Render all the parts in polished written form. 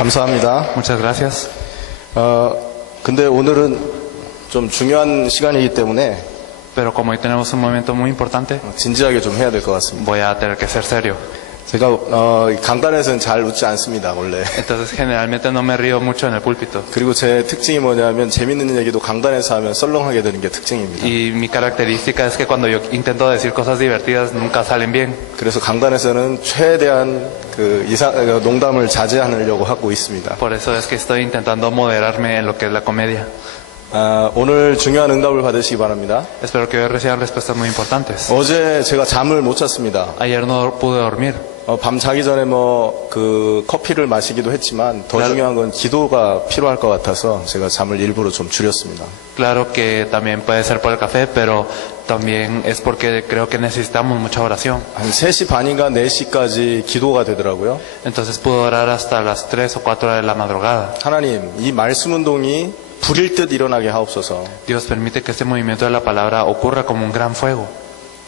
감사합니다. Muchas gracias. 근데 오늘은 좀 중요한 시간이기 때문에 Pero como hoy tenemos un momento muy importante, 진지하게 좀 해야 될 것 같습니다. voy a tener que ser serio. 제가 강단에서는 잘 웃지 않습니다, 원래. Entonces generalmente no me río mucho en el púlpito. 그리고 제 특징이 뭐냐면 재밌는 얘기도 강단에서 하면 썰렁하게 되는 게 특징입니다. Y mi característica es que cuando yo intento decir cosas divertidas nunca salen bien. 그래서 강단에서는 최대한 농담을 자제하려고 하고 있습니다. Por eso es que estoy intentando moderarme en lo que es la comedia. 오늘 중요한 응답을 받으시기 바랍니다. Espero que hoy reciban respuestas muy importantes. 어제 제가 잠을 못 잤습니다. Ayer no pude dormir. 밤 자기 전에 커피를 마시기도 했지만 더 중요한 건 기도가 필요할 것 같아서 제가 잠을 일부러 좀 줄였습니다. Claro que también puede ser por el café, pero también es porque creo que necesitamos mucha oración. 한 3시 반인가 4시까지 기도가 되더라고요. Entonces puedo orar hasta las 3 o 4 de la madrugada. 하나님, 이 말씀 운동이 불일 듯 일어나게 하옵소서. Dios permite que este movimiento de la palabra ocurra como un gran fuego.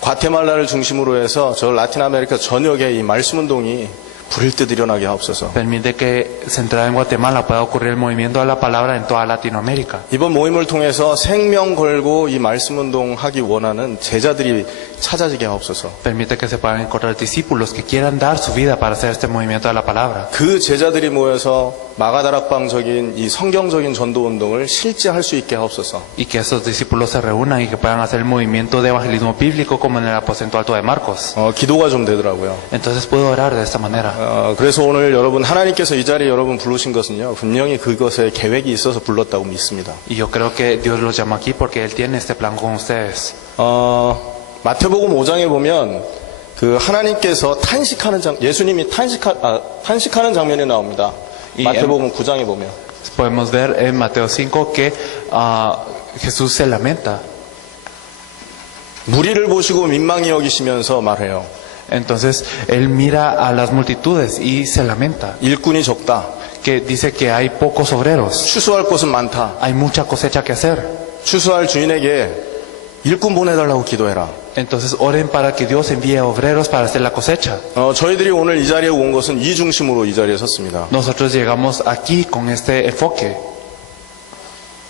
과테말라를 중심으로 해서 저 라틴 아메리카 전역에 이 말씀 운동이 불일 듯 일어나게 하옵소서. Permite que centrada en Guatemala pueda ocurrir el movimiento de la palabra en toda Latinoamérica. 이번 모임을 통해서 생명 걸고 이 말씀 운동 하기 원하는 제자들이 찾아지게 하옵소서. Permite que se puedan encontrar discípulos que quieran dar su vida para hacer este movimiento de la palabra. 그 제자들이 모여서 마가다락방적인 이 성경적인 전도 운동을 실제 할 수 있게 하옵소서. Y que esos discípulos se reúnan y que puedan hacer el movimiento de evangelismo bíblico como en el aposento alto de Marcos. 기도가 좀 되더라고요. Entonces puedo orar de esta manera. 그래서 오늘 여러분 하나님께서 이 자리에 여러분 부르신 것은요 분명히 그것에 계획이 있어서 불렀다고 믿습니다. Y yo creo que Dios los llama aquí porque Él tiene este plan con ustedes. 마태복음 5장에 보면 그 하나님께서 예수님이 탄식하는 장면이 나옵니다. 마태복음 9장에 보면 Podemos ver en Mateo 5 que Jesús se lamenta. 무리를 보시고 민망히 여기시면서 말해요. Entonces Él mira a las multitudes y se lamenta. 일꾼이 적다. Que dice que hay pocos obreros. 추수할 곳은 많다. Hay mucha cosecha que hacer. 추수할 주인에게 일꾼 보내달라고 기도해라. Entonces oren para que Dios envíe obreros para hacer la cosecha. 저희들이 오늘 이 자리에 온 것은 이 중심으로 이 자리에 섰습니다. Nosotros llegamos aquí con este enfoque.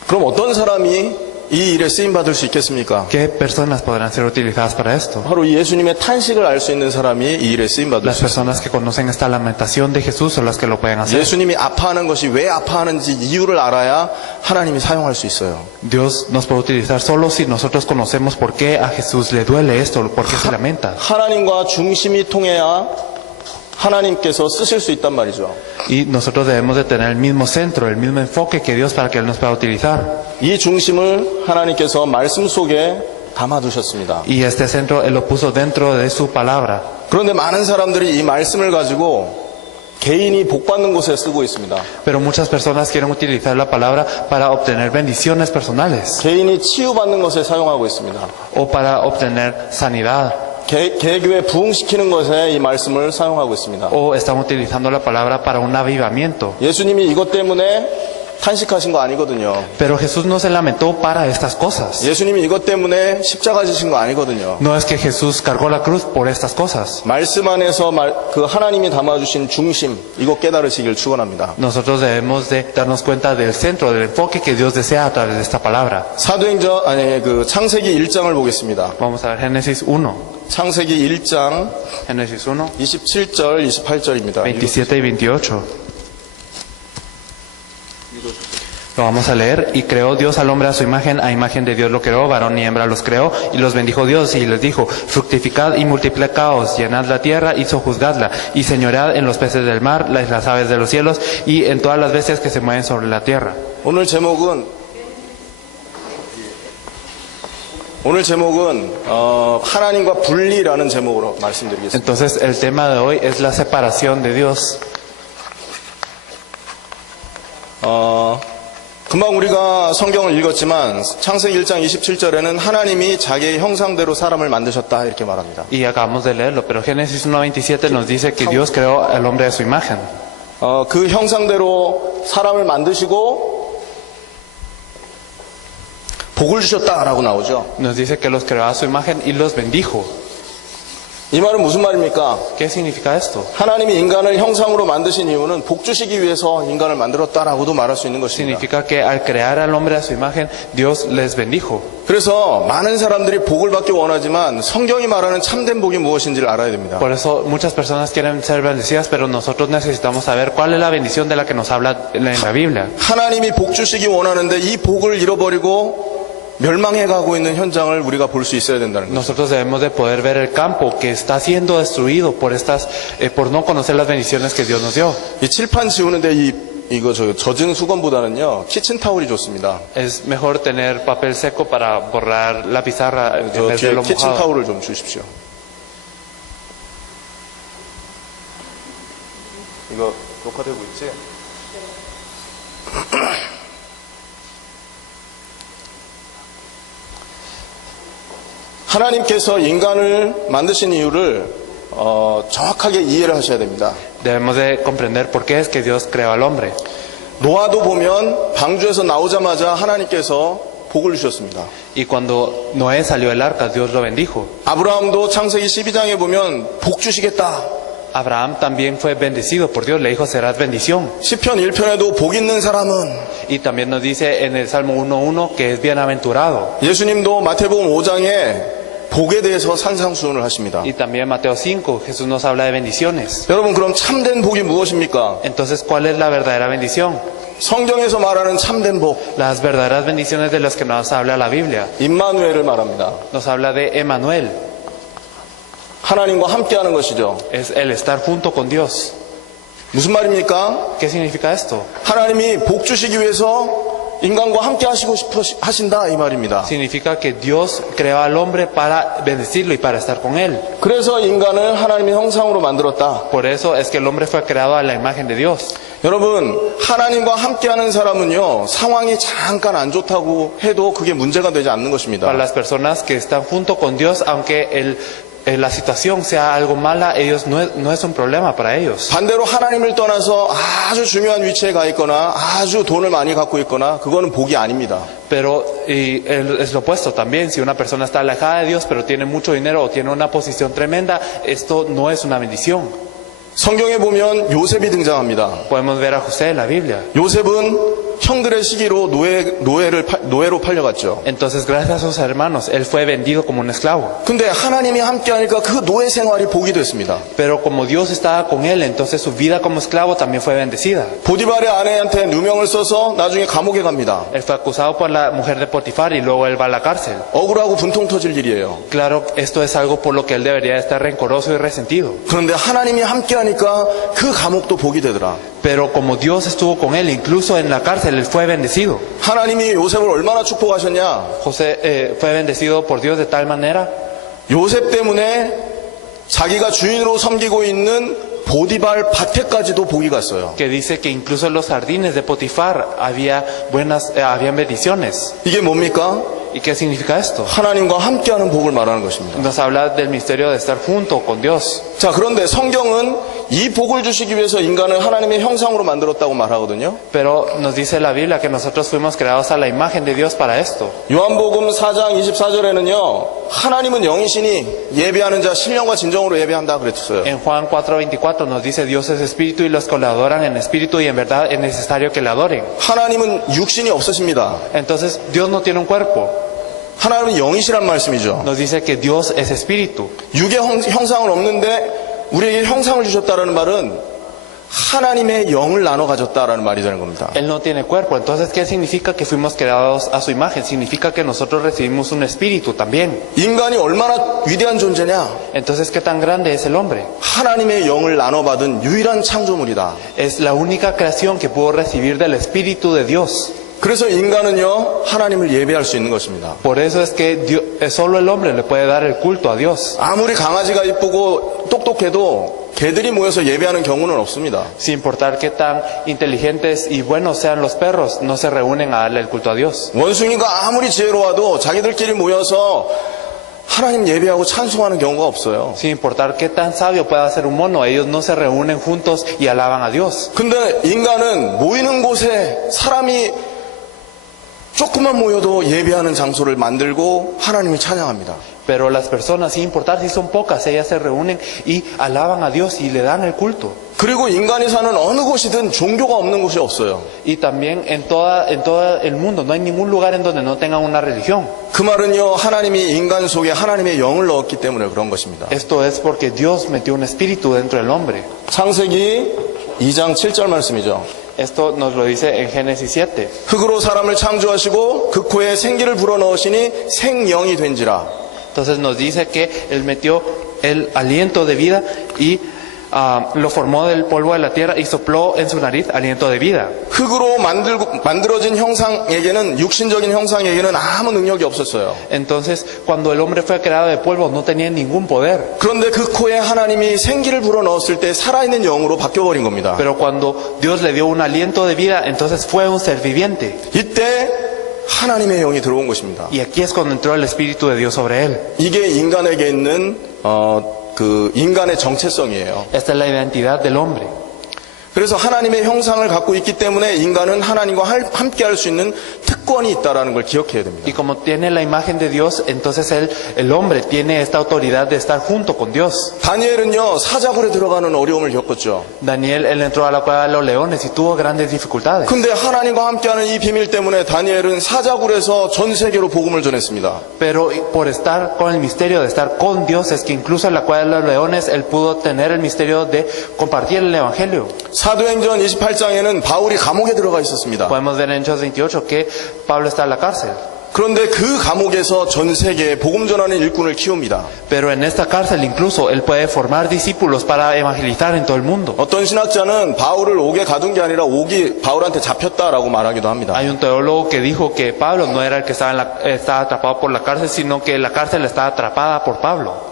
그럼 어떤 사람이 이 일에 쓰임받을 수 있겠습니까? ¿Qué personas podrán ser utilizadas para esto? 바로 이 예수님의 탄식을 알 수 있는 사람이 이 일에 쓰임받을 Las 수 있습니다. personas que conocen esta lamentación de Jesús son las que lo pueden hacer. 예수님이 아파하는 것이 왜 아파하는지 이유를 알아야 하나님이 사용할 수 있어요. Dios nos puede utilizar solo si nosotros conocemos por qué a Jesús le duele esto, por qué se lamenta. 하나님과 중심이 통해야 하나님께서 쓰실 수 있단 말이죠. Y nosotros debemos de tener el mismo centro, el mismo enfoque que Dios para que Él nos pueda utilizar. 이 중심을 하나님께서 말씀 속에 담아두셨습니다. Y este centro Él lo puso dentro de su palabra. 그런데 많은 사람들이 이 말씀을 가지고 개인이 복받는 곳에 쓰고 있습니다. Pero muchas personas quieren utilizar la palabra para obtener bendiciones personales. 개인이 치유받는 것에 사용하고 있습니다. O para obtener sanidad. 개교에 부흥시키는 것에 이 말씀을 사용하고 있습니다. O están utilizando la palabra para un avivamiento. 예수님이 이것 때문에 탄식하신 거 아니거든요. Pero Jesús no se lamentó para estas cosas. 예수님이 이것 때문에 십자가 지신 거 아니거든요. No es que Jesús cargó la cruz por estas cosas. 말씀 안에서 그 하나님이 담아주신 중심, 이거 깨달으시길 축원합니다. Nosotros debemos de darnos cuenta del centro, del enfoque que Dios desea a través de esta palabra. 창세기 1장을 보겠습니다. Vamos a ver Génesis 1. 창세기 1장 Génesis 1, 27절, 28절입니다. 27 y 28. Lo vamos a leer. Y creó Dios al hombre a su imagen de Dios lo creó, varón y hembra los creó, y los bendijo Dios y les dijo: fructificad y multiplicaos, llenad la tierra y sojuzgadla, y señoread en los peces del mar, las aves de los cielos, y en todas las bestias que se mueven sobre la tierra. 오늘 제목은 하나님과 분리라는 제목으로 말씀드리겠습니다. Entonces el tema de hoy es la separación de Dios. 금방 우리가 성경을 읽었지만 창세기 1장 27절에는 하나님이 자기의 형상대로 사람을 만드셨다 이렇게 말합니다. Y acabamos de leerlo, pero Génesis 1:27 nos dice que Dios creó al hombre a su imagen. 그 형상대로 사람을 만드시고 복을 주셨다라고 나오죠. Nos dice que los creó a su imagen y los bendijo. 이 말은 무슨 말입니까? ¿Qué significa esto? 하나님이 인간을 형상으로 만드신 이유는 복 주시기 위해서 인간을 만들었다라고도 말할 수 있는 것입니다. Significa que al crear al hombre a su imagen, Dios les bendijo. 그래서 많은 사람들이 복을 받기 원하지만 성경이 말하는 참된 복이 무엇인지를 알아야 됩니다. Por eso muchas personas quieren ser bendecidas, pero nosotros necesitamos saber cuál es la bendición de la que nos habla en la Biblia. 하나님이 복 주시기 원하는데 이 복을 잃어버리고 멸망해 가고 있는 현장을 우리가 볼 수 있어야 된다는 거죠. Nosotros debemos de poder ver el campo que está siendo destruido por no conocer las bendiciones que Dios nos dio. 이 칠판 지우는데 이거 젖은 수건보다는요 키친타올이 좋습니다. Es mejor tener papel seco para borrar la pizarra en 저 vez de 뒤에 lo mojado. 키친타올을 좀 주십시오. 이거 녹화되고 있지? 하나님께서 인간을 만드신 이유를 정확하게 이해를 하셔야 됩니다. Debemos de comprender por qué es que Dios creó al hombre. 노아도 보면 방주에서 나오자마자 하나님께서 복을 주셨습니다. Y cuando Noé salió del arca, Dios lo bendijo. 아브라함도 창세기 12장에 보면 복 주시겠다. Abraham también fue bendecido por Dios, le dijo serás bendición. 시편 1편에도 복 있는 사람은, Y también nos dice en el Salmo 1:1 que es bienaventurado. 예수님도 마태복음 5장에 복에 대해서 산상수훈을 하십니다. Y también Mateo 5, Jesús nos habla de bendiciones. 여러분 그럼 참된 복이 무엇입니까? Entonces, ¿cuál es la verdadera bendición? 성경에서 말하는 참된 복, Las verdaderas bendiciones de las que nos habla la Biblia. 임마누엘을 말합니다. Nos habla de Emmanuel, 하나님과 함께하는 것이죠. es el estar junto con Dios. 무슨 말입니까? ¿Qué significa esto? 하나님이 복 주시기 위해서 인간과 함께 하시고 싶어 하신다 이 말입니다. Significa que Dios creó al hombre para bendecirlo y para estar con él. 그래서 인간을 하나님의 형상으로 만들었다. Por eso es que el hombre fue creado a la imagen de Dios. 여러분 하나님과 함께하는 사람은요 상황이 잠깐 안 좋다고 해도 그게 문제가 되지 않는 것입니다. Para las personas que están junto con Dios, aunque la situación sea algo mala, ellos no es un problema para ellos. 반대로 하나님을 떠나서 아주 중요한 위치에 가 있거나 아주 돈을 많이 갖고 있거나 그거는 복이 아닙니다. Pero es lo opuesto también. Si una persona está alejada de Dios, pero tiene mucho dinero o tiene una posición tremenda, esto no es una bendición. 성경에 보면 요셉이 등장합니다. Podemos ver a José en la Biblia. 요셉은 형들의 시기로 노예로 팔려갔죠. Entonces, gracias a sus hermanos, él fue vendido como un esclavo. 근데 하나님이 함께하니까 그 노예 생활이 복이 됐습니다. Pero como Dios estaba con él, entonces su vida como esclavo también fue bendecida. 보디발의 아내한테 누명을 써서 나중에 감옥에 갑니다. Él fue acusado por la mujer de Potifar y luego él va a la cárcel. 억울하고 분통 터질 일이에요. Claro, esto es algo por lo que él debería estar rencoroso y resentido. 그런데 하나님이 함께하니까 그 감옥도 복이 되더라. Pero como Dios estuvo con él, incluso en la cárcel, él fue bendecido. 하나님이 요셉을 얼마나 축복하셨냐? José fue bendecido por Dios de tal manera 요셉 때문에 자기가 주인으로 섬기고 있는 보디발 밭에까지도 복이 갔어요. que dice que incluso en los jardines de Potifar habían bendiciones. 이게 뭡니까? ¿Y qué significa esto? 하나님과 함께하는 복을 말하는 것입니다. Nos habla del misterio de estar junto con Dios. 자, 그런데 성경은 이 복을 주시기 위해서 인간을 하나님의 형상으로 만들었다고 말하거든요. Pero nos dice la Biblia que nosotros fuimos creados a la imagen de Dios para esto. 요한복음 4장 24절에는요. 하나님은 영이시니 예배하는 자 신령과 진정으로 예배한다 그랬어요. En Juan 4:24 nos dice Dios es espíritu y los que le adoran en espíritu y en verdad es necesario que le adoren. 하나님은 육신이 없으십니다. Entonces Dios no tiene un cuerpo. 하나님은 영이시란 말씀이죠. Nos dice que Dios es espíritu. 육의 형상은 없는데 우리에게 형상을 주셨다는 말은 하나님의 영을 나눠 가졌다라는 말이 되는 겁니다. Él no tiene cuerpo. Entonces, ¿qué significa que fuimos creados a su imagen? Significa que nosotros recibimos un espíritu también. 인간이 얼마나 위대한 존재냐? Entonces, ¿qué tan grande es el hombre? 하나님의 영을 나눠 받은 유일한 창조물이다. Es la única creación que pudo recibir del espíritu de Dios. 그래서 인간은요 하나님을 예배할 수 있는 것입니다. Por eso es que solo el hombre le puede dar el culto a Dios. 아무리 강아지가 이쁘고 똑똑해도 개들이 모여서 예배하는 경우는 없습니다. Sin importar qué tan inteligentes y buenos sean los perros, no se reúnen a darle el culto a Dios. 원숭이가 아무리 지혜로워도 자기들끼리 모여서 하나님 예배하고 찬송하는 경우가 없어요. Sin importar qué tan sabio pueda ser un mono, ellos no se reúnen juntos y alaban a Dios. 근데 인간은 모이는 곳에 사람이 조금만 모여도 예배하는 장소를 만들고 하나님을 찬양합니다. Pero las personas, sin importar si son pocas, ellas se reúnen y alaban a Dios y le dan el culto. 그리고 인간이 사는 어느 곳이든 종교가 없는 곳이 없어요. Y también en todo el mundo, no hay ningún lugar en donde no tengan una religión. 그 말은요, 하나님이 인간 속에 하나님의 영을 넣었기 때문에 그런 것입니다. Esto es porque Dios metió un espíritu dentro del hombre. 창세기 2장 7절 말씀이죠. Esto nos lo dice en Génesis 7. 흑으로 사람을 창조하시고 그 코에 생기를 불어넣으시니 생영이 된지라. Entonces nos dice que Él metió el aliento de vida y lo formó del polvo de la tierra y sopló en su nariz aliento de vida. 흙으로 만들어진 형상에게는, 육신적인 형상에게는 아무 능력이 없었어요. Entonces, cuando el hombre fue creado de polvo, no tenía ningún poder. 그런데 그 코에 하나님이 생기를 불어넣었을 때 살아있는 영으로 바뀌어버린 겁니다. Pero cuando Dios le dio un aliento de vida, entonces fue un ser viviente. 이때 하나님의 영이 들어온 것입니다. Y aquí es cuando entró el Espíritu de Dios sobre él. 이게 인간에게 있는 그 인간의 정체성이에요. Esta es la identidad del hombre. 그래서 하나님의 형상을 갖고 있기 때문에 인간은 하나님과 함께 할 수 있는 특권이 있다는 걸 기억해야 됩니다. Y como tiene la imagen de Dios, entonces el hombre tiene esta autoridad de estar junto con Dios. 다니엘은요, 사자굴에 들어가는 어려움을 겪었죠. Daniel, él entró a la cueva de los leones y tuvo grandes dificultades. 근데 하나님과 함께하는 이 비밀 때문에 다니엘은 사자굴에서 전 세계로 복음을 전했습니다. Pero por estar con el misterio de estar con Dios, es que incluso en la cueva de los leones, él pudo tener el misterio de compartir el evangelio. 사도행전 28장에는 바울이 감옥에 들어가 있었습니다. Podemos ver en Hechos 28 que Pablo está en la cárcel. 그런데 그 감옥에서 전 세계에 복음 전하는 일꾼을 키웁니다. Pero en esta cárcel incluso él puede formar discípulos para evangelizar en todo el mundo. 어떤 신학자는 바울을 옥에 가둔 게 아니라 옥이 바울한테 잡혔다라고 말하기도 합니다. Hay un teólogo que dijo que Pablo no era el que estaba atrapado por la cárcel, sino que la cárcel estaba atrapada por Pablo.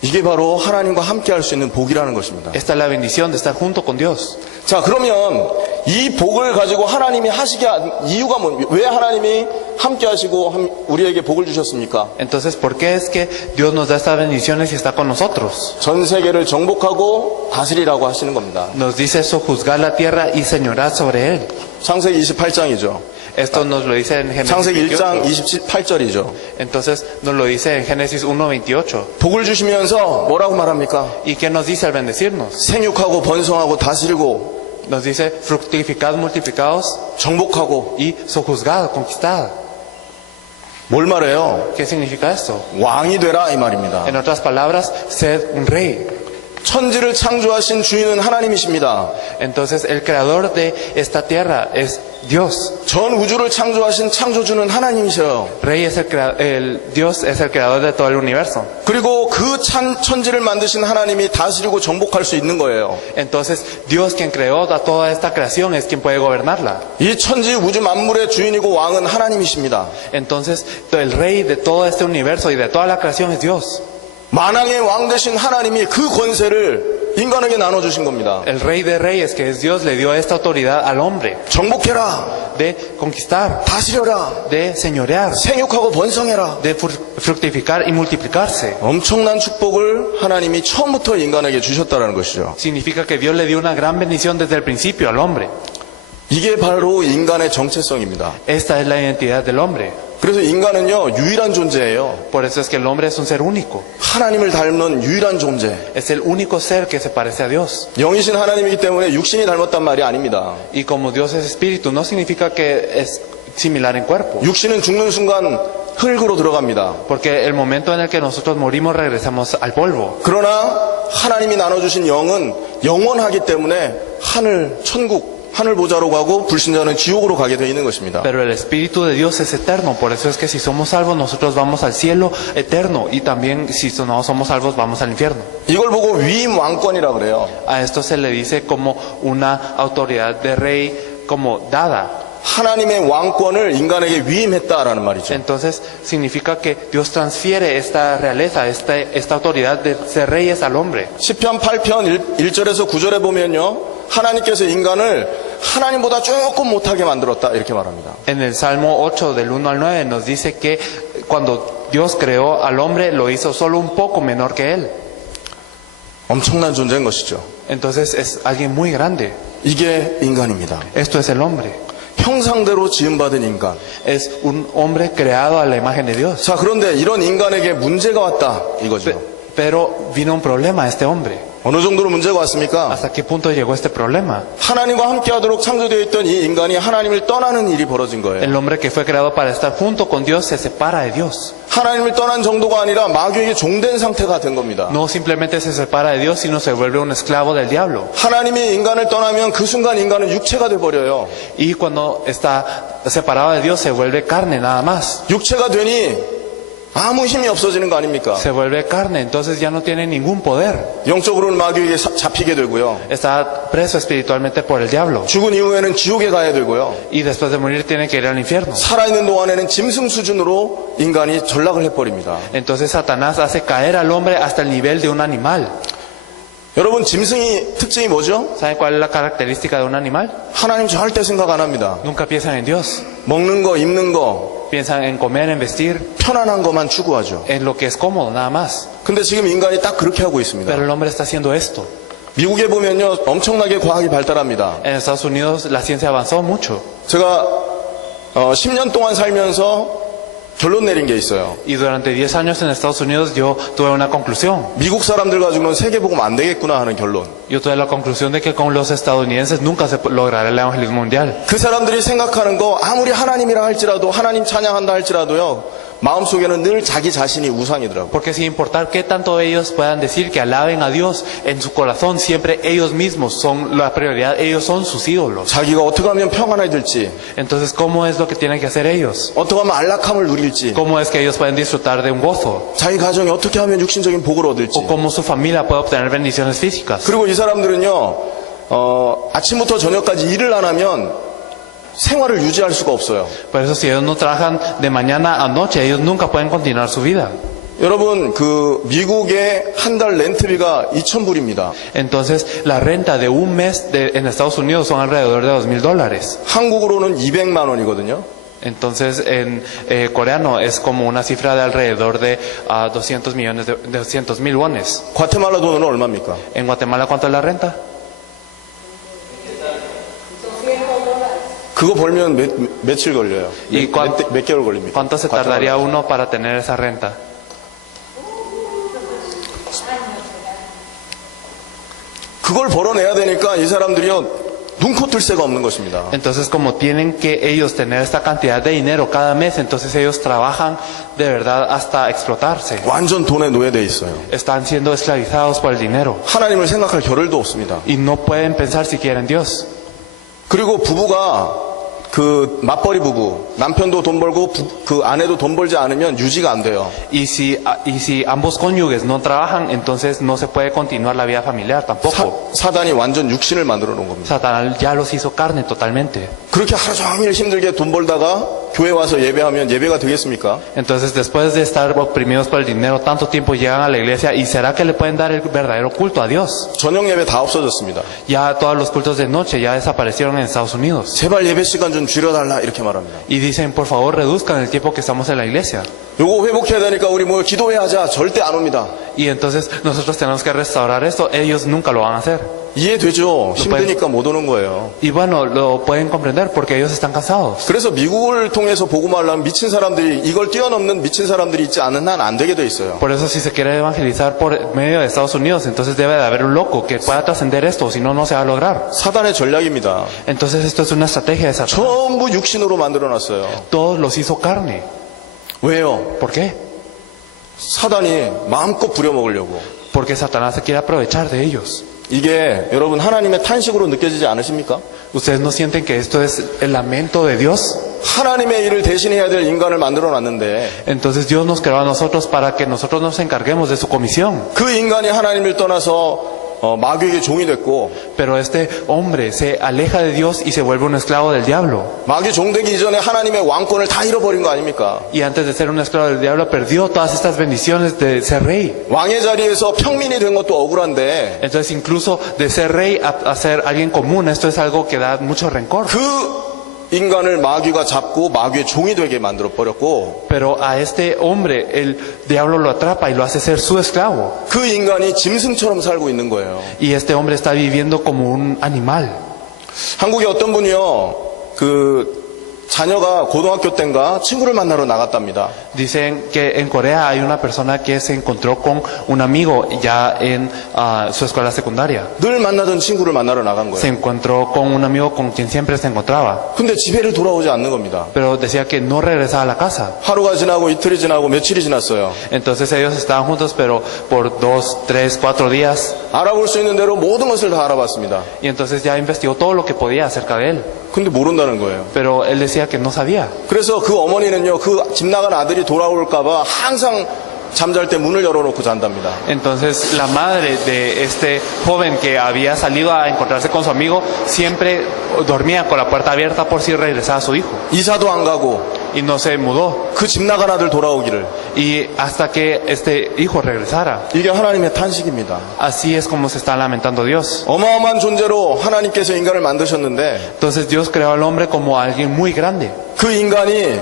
이게 바로 하나님과 함께 할 수 있는 복이라는 것입니다. Esta es la bendición de estar junto con Dios. 자, 그러면 이 복을 가지고 하나님이 하시게 한 이유가 뭡니까? 왜 하나님이 함께 하시고 우리에게 복을 주셨습니까? Entonces, ¿por qué es que Dios nos da estas bendiciones y está con nosotros? 전 세계를 정복하고 다스리라고 하시는 겁니다. Nos dice eso, juzgar la tierra y señorar sobre él. 창세기 28장이죠. Esto nos lo dice en Génesis 창세기 1장 28. 28절이죠. Entonces nos lo dice en Génesis 1:28. 복을 주시면서 뭐라고 말합니까? ¿Y qué nos dice al bendecirnos? 생육하고 번성하고 다스리고 Nos dice fructificad, multiplicados 정복하고. y sojuzgad, conquistad. 뭘 말해요? ¿Qué significa esto? 왕이 되라 이 말입니다. En otras palabras, sed un rey. 천지를 창조하신 주인은 하나님이십니다. Entonces el creador de esta tierra es Dios. 전 우주를 창조하신 창조주는 하나님이셔요. Rey es Dios es el creador de todo el universo. 그리고 그 천지를 만드신 하나님이 다스리고 정복할 수 있는 거예요. Entonces Dios, quien creó a toda esta creación, es quien puede gobernarla. 이 천지 우주 만물의 주인이고 왕은 하나님이십니다. Entonces el rey de todo este universo y de toda la creación es Dios. 만왕의 왕 되신 하나님이 그 권세를 인간에게 나눠주신 겁니다. El rey de reyes, que es Dios, le dio esta autoridad al hombre 정복해라, de conquistar, 다스려라, de señorear, 생육하고 번성해라. de fructificar y multiplicarse. 엄청난 축복을 하나님이 처음부터 인간에게 주셨다는 것이죠. Significa que Dios le dio una gran bendición desde el principio al hombre. 이게 바로 인간의 정체성입니다. Esta es la identidad del hombre. 그래서 인간은요, 유일한 존재예요. Por eso es que el hombre es un ser único. 하나님을 닮는 유일한 존재. Es el único ser que se parece a Dios. 영이신 하나님이기 때문에 육신이 닮았단 말이 아닙니다. Y como Dios es espíritu, no significa que es similar en cuerpo. 육신은 죽는 순간 흙으로 들어갑니다. Porque el momento en el que nosotros morimos regresamos al polvo. 그러나 하나님이 나눠주신 영은 영원하기 때문에 하늘, 천국, 하늘 보좌로 가고 불신자는 지옥으로 가게 되어 있는 것입니다. Pero el Espíritu de Dios es eterno, por eso es que si somos salvos nosotros vamos al cielo eterno y también si no somos salvos vamos al infierno. 이걸 보고 위임 왕권이라 그래요. A esto se le dice como una autoridad de rey como dada. 하나님의 왕권을 인간에게 위임했다라는 말이죠. Entonces significa que Dios transfiere esta realeza, esta autoridad de ser reyes al hombre. 시편 8편 1절에서 9절에 보면요, 하나님께서 인간을 하나님보다 조금 못하게 만들었다 이렇게 말합니다. En el Salmo 8 del 1 al 9 nos dice que cuando Dios creó al hombre lo hizo solo un poco menor que él. 엄청난 존재인 것이죠. Entonces es alguien muy grande. 이게 인간입니다. Esto es el hombre. 형상대로 지음받은 인간. Es un hombre creado a la imagen de Dios. 자, 그런데 이런 인간에게 문제가 왔다 이거죠. Pero vino un problema a este hombre. 어느 정도로 문제가 왔습니까? ¿Hasta qué punto llegó este problema? 하나님과 함께하도록 창조되어 있던 이 인간이 하나님을 떠나는 일이 벌어진 거예요. El hombre que fue creado para estar junto con Dios se separa de Dios. 하나님을 떠난 정도가 아니라 마귀에게 종된 상태가 된 겁니다. No simplemente se separa de Dios, sino se vuelve un esclavo del diablo. 하나님이 인간을 떠나면 그 순간 인간은 육체가 돼버려요. Y cuando está separado de Dios se vuelve carne nada más. 육체가 되니 아무 힘이 없어지는 거 아닙니까? Se vuelve carne, entonces ya no tiene ningún poder. 영적으로는 마귀에게 잡히게 되고요. Está preso espiritualmente por el diablo. 죽은 이후에는 지옥에 가야 되고요. Y después de morir tiene que ir al infierno. 살아있는 동안에는 짐승 수준으로 인간이 전락을 해버립니다. Entonces Satanás hace caer al hombre hasta el nivel de un animal. 여러분, 짐승이 특징이 뭐죠? ¿Saben cuál es la característica de un animal? 하나님 절대 생각 안 합니다. Nunca piensan en Dios. 먹는 거, 입는 거, Piensan en comer, en vestir, 편안한 것만 추구하죠. en lo que es cómodo, nada más. 근데 지금 인간이 딱 그렇게 하고 있습니다. Pero el hombre está haciendo esto. 미국에 보면요, 엄청나게 과학이 발달합니다. En Estados Unidos la ciencia avanzó mucho. 제가 10년 동안 살면서 결론 내린 게 있어요. Y durante 10 años en Estados Unidos yo tuve una conclusión. 미국 사람들 가지고는 세계복음 안 되겠구나 하는 결론. Yo tuve la conclusión de que con los estadounidenses nunca se logrará el evangelismo mundial. 그 사람들이 생각하는 거 아무리 하나님이라 할지라도 하나님 찬양한다 할지라도요. 마음속에는 늘 자기 자신이 우상이더라고요. Porque sin importar qué tanto ellos puedan decir que alaben a Dios, en su corazón siempre ellos mismos son la prioridad, ellos son sus ídolos. 자기가 어떻게 하면 평안해질지, Entonces, ¿cómo es lo que tienen que hacer ellos? 어떻게 하면 안락함을 누릴지, ¿Cómo es que ellos pueden disfrutar de un gozo? 자기 가정이 어떻게 하면 육신적인 복을 얻을지. ¿O cómo su familia puede obtener bendiciones físicas? 그리고 이 사람들은요, 아침부터 저녁까지 일을 안 하면 생활을 유지할 수가 없어요. Por eso si ellos no trabajan de mañana a noche, ellos nunca pueden continuar su vida. 여러분, 그 미국의 한 달 렌트비가 2,000불입니다. Entonces, la renta de un mes en Estados Unidos son alrededor de $2,000. 한국으로는 200만 원이거든요. Entonces, en coreano es como una cifra de alrededor de 200,000 wones. 과테말라 돈은 얼마입니까? En Guatemala, ¿cuánto es la renta? 그거 벌면 며칠 걸려요? ¿Y 몇 개월 걸립니까? cuánto se tardaría uno para tener esa renta? 그걸 벌어내야 되니까 이 사람들이요, 눈코 뜰 새가 없는 것입니다. Entonces, como tienen que ellos tener esta cantidad de dinero cada mes, entonces ellos trabajan de verdad hasta explotarse. 완전 돈에 노예돼 있어요. Están siendo esclavizados por el dinero. 하나님을 생각할 겨를도 없습니다. Y no pueden pensar siquiera en Dios. 그리고 부부가 그 맞벌이 부부, 남편도 돈 벌고 그 아내도 돈 벌지 않으면 유지가 안 돼요. Y si ambos cónyuges no trabajan, entonces no se puede continuar la vida familiar tampoco. 사단이 완전 육신을 만들어 놓은 겁니다. Satanás ya los hizo carne totalmente. 그렇게 하루 종일 힘들게 돈 벌다가 교회 와서 예배하면 예배가 되겠습니까? Entonces, después de estar oprimidos por el dinero tanto tiempo, llegan a la iglesia y ¿será que le pueden dar el verdadero culto a Dios? 저녁 예배 다 없어졌습니다. Ya todos los cultos de noche ya desaparecieron en Estados Unidos. 제발 예배 시간 좀 줄여달라 이렇게 말합니다. Y dicen, por favor, reduzcan el tiempo que estamos en la iglesia. 요거 회복해야 되니까 우리 뭐 기도해야 하자. 절대 안 옵니다. Y entonces nosotros tenemos que restaurar esto. Ellos nunca lo van a hacer. 이해되죠? 힘드니까 못 오는 거예요. Y bueno, lo pueden comprender porque ellos están cansados. 그래서 미국을 통해서 복음하려면 미친 사람들이, 이걸 뛰어넘는 미친 사람들이 있지 않은 한 안 되게 돼 있어요. Por eso si se quiere evangelizar por medio de Estados Unidos, entonces debe de haber un loco que pueda trascender esto, si no, no se va a lograr. 사단의 전략입니다. Entonces esto es una estrategia de Satanás. 전부 육신으로 만들어놨어요. Todos los hizo carne. 왜요? ¿Por qué? 사단이 마음껏 부려먹으려고. Porque Satanás se quiere aprovechar de ellos. 이게 여러분 하나님의 탄식으로 느껴지지 않으십니까? ¿Ustedes no sienten que esto es el lamento de Dios? 하나님의 일을 대신해야 될 인간을 만들어놨는데 Entonces Dios nos creó a nosotros para que nosotros nos encarguemos de su comisión. 그 인간이 하나님을 떠나서 마귀에게 종이 됐고, Pero este hombre se aleja de Dios y se vuelve un esclavo del diablo. 마귀 종되기 이전에 하나님의 왕권을 다 잃어버린 거 아닙니까? Y antes de ser un esclavo del diablo perdió todas estas bendiciones de ser rey. 왕의 자리에서 평민이 된 것도 억울한데 Entonces incluso de ser rey a ser alguien común, esto es algo que da mucho rencor. 그 인간을 마귀가 잡고 마귀의 종이 되게 만들어 버렸고, Pero a este hombre el diablo lo atrapa y lo hace ser su esclavo. 그 인간이 짐승처럼 살고 있는 거예요. Y este hombre está viviendo como un animal. 한국에 어떤 분이요, 그 자녀가 고등학교 때인가 친구를 만나러 나갔답니다. Dicen que en Corea hay una persona que se encontró con un amigo ya en su escuela secundaria. 늘 만나던 친구를 만나러 나간 Se 거예요. encontró con un amigo con quien siempre se encontraba, 근데 집에를 돌아오지 않는 겁니다. pero decía que no regresaba a la casa. 하루가 지나고 이틀이 지나고 며칠이 지났어요. Entonces ellos estaban juntos, pero por 2, 3, 4 días. 알아볼 수 있는 대로 모든 것을 다 알아봤습니다. Y entonces ya investigó todo lo que podía acerca de él. 근데 모른다는 거예요. Pero él decía que no sabía. 그래서 그 어머니는요, 그 집 나간 아들이 돌아올까봐 항상 잠잘 때 문을 열어놓고 잔답니다. Entonces la madre de este joven que había salido a encontrarse con su amigo siempre dormía con la puerta abierta por si regresaba su hijo. 이사도 안 가고 Y no se mudó. 그 집 나간 아들 돌아오기를. Y hasta que este hijo regresara. 이게 하나님의 탄식입니다. Así es como se está lamentando Dios. 어마어마한 존재로 하나님께서 인간을 만드셨는데 Entonces Dios creó al hombre como alguien muy grande. 그 인간이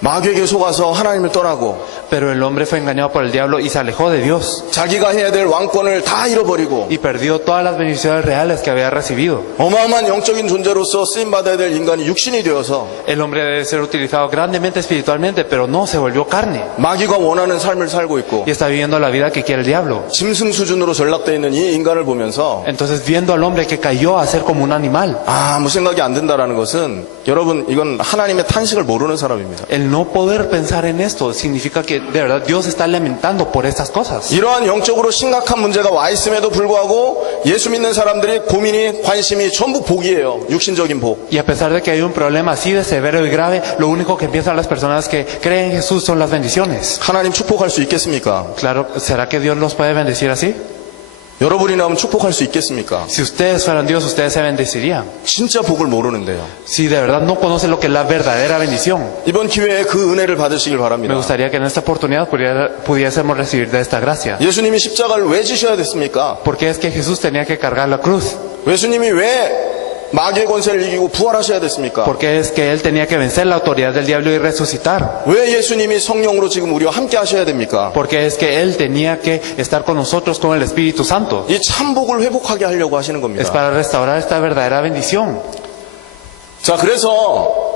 마귀에게 속아서 하나님을 떠나고 Pero el hombre fue engañado por el diablo y se alejó de Dios. 자기가 해야 될 왕권을 다 잃어버리고 Y perdió todas las bendiciones reales que había recibido. 어마어마한 영적인 존재로서 쓰임받아야 될 인간이 육신이 되어서 El hombre debe ser utilizado grandemente espiritualmente, pero no, se volvió carne. 마귀가 원하는 삶을 살고 있고 Y está viviendo la vida que quiere el diablo. 짐승 수준으로 전락되어 있는 이 인간을 보면서 Entonces, viendo al hombre que cayó a ser como un animal, 아무 생각이 안 든다라는 것은 여러분 이건 하나님의 탄식을 모르는 사람입니다. el no poder pensar en esto significa que de verdad Dios está lamentando por estas cosas. 이러한 영적으로 심각한 문제가 와 있음에도 불구하고 예수 믿는 사람들이 고민이 관심이 전부 복이에요. 육신적인 복. Y a pesar de que hay un problema así de severo y grave, lo único que piensan las personas que creen en Jesús son las bendiciones. 하나님 축복할 수 있겠습니까? Claro, ¿será que Dios los puede bendecir así? 여러분이 나오면 축복할 수 있겠습니까? Si ustedes fueran Dios, ustedes se bendecirían. 진짜 복을 모르는데요. Si de verdad no conocen lo que es la verdadera bendición. 이번 기회에 그 은혜를 받으시길 Me 바랍니다. gustaría que en esta oportunidad pudiésemos recibir de esta gracia. 예수님이 십자가를 왜 지셔야 됐습니까? Porque es que Jesús tenía que cargar la cruz. 예수님이 왜 마귀의 권세를 이기고 부활하셔야 됐습니까? Porque es que Él tenía que vencer la autoridad del diablo y resucitar. 왜 예수님이 성령으로 지금 우리와 함께 하셔야 됩니까? Porque es que Él tenía que estar con nosotros con el Espíritu Santo. 이 참복을 회복하게 하려고 하시는 Es 겁니다. para restaurar esta verdadera bendición. 자, 그래서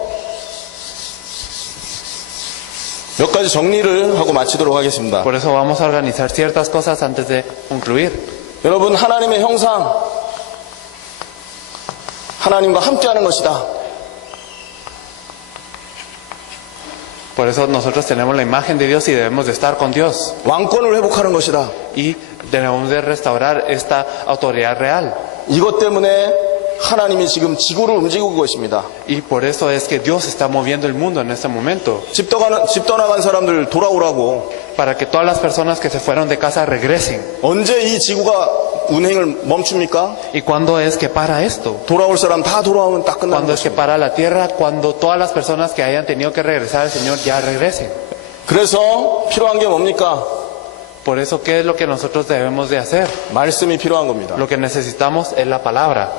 몇 가지 정리를 하고 마치도록 하겠습니다. Por eso vamos a organizar ciertas cosas antes de concluir. 여러분, 하나님의 형상, 하나님과 함께하는 것이다. Por eso nosotros tenemos la imagen de Dios y debemos de estar con Dios. 왕권을 회복하는 것이다. Y debemos de restaurar esta autoridad real. 이것 때문에 하나님이 지금 지구를 움직이고 계십니다. Y por eso es que Dios está moviendo el mundo en este momento. 집 떠나간 사람들 돌아오라고. Para que todas las personas que se fueron de casa regresen. 언제 이 지구가 운행을 멈춥니까? ¿Y cuándo es que para esto? 돌아올 사람 다 돌아오면 딱 끝나는 ¿Cuándo es que 것입니다. para la tierra? Cuando todas las personas que hayan tenido que regresar al Señor ya regresen. 그래서 필요한 게 뭡니까? Por eso, ¿qué es lo que nosotros debemos de hacer? 말씀이 필요한 겁니다. Lo que necesitamos es la palabra.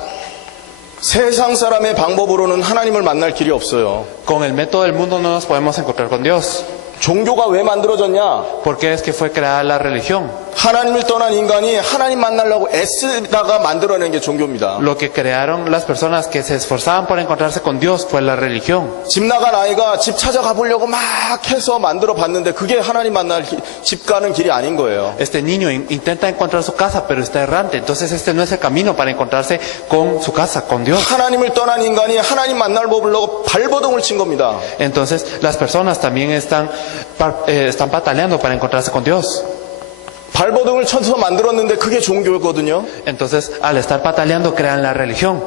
세상 사람의 방법으로는 하나님을 만날 길이 없어요. Con el método del mundo no nos podemos encontrar con Dios. 종교가 왜 만들어졌냐? ¿Por qué es que fue creada la religión? 하나님을 떠난 인간이 하나님 만나려고 애쓰다가 만들어낸 게 종교입니다. Lo que crearon las personas que se esforzaban por encontrarse con Dios fue la religión. 집 나간 아이가 집 찾아가 보려고 막 해서 만들어 봤는데 그게 하나님 만날 집 가는 길이 아닌 거예요. Este niño intenta encontrar su casa, pero está errante. Entonces este no es el camino para encontrarse con su casa, con Dios. 하나님을 떠난 인간이 하나님 만날 법을 보려고 발버둥을 친 겁니다. Entonces las personas también están pataleando para encontrarse con Dios. 발버둥을 쳐서 만들었는데 그게 종교였거든요. Entonces al estar pataleando crean la religión.